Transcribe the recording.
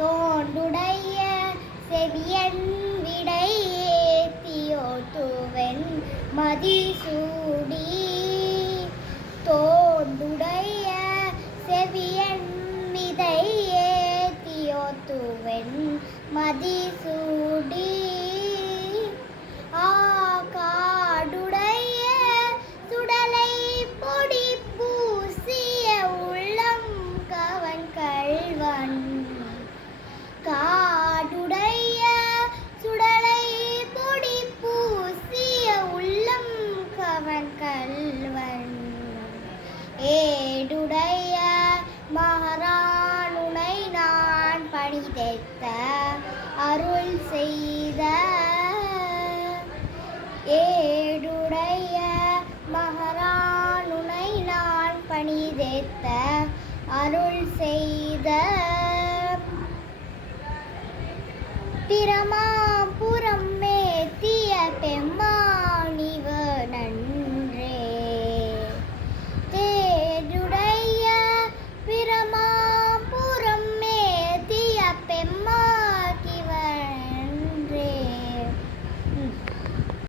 தோண்டுடைய செவியன் விடையேத்தியோத்துவன் மதிசூடி தோண்டுடைய செவியன் விடையேத்தியோத்துவன் மதிசூடி காடுடைய சுடலை பொடி பூசிய உள்ளம் கவன் கள்வன் காடுடைய சுடலை பொடி பூசிய உள்ளம் கவன் கள்வன் ஏடுடைய மகாராணுனை நான் பணிதைத்த அருள் செய்த ஏடுடைய மகாராணுனை நான் பணிதைத்த அருள் செய்த பிரமா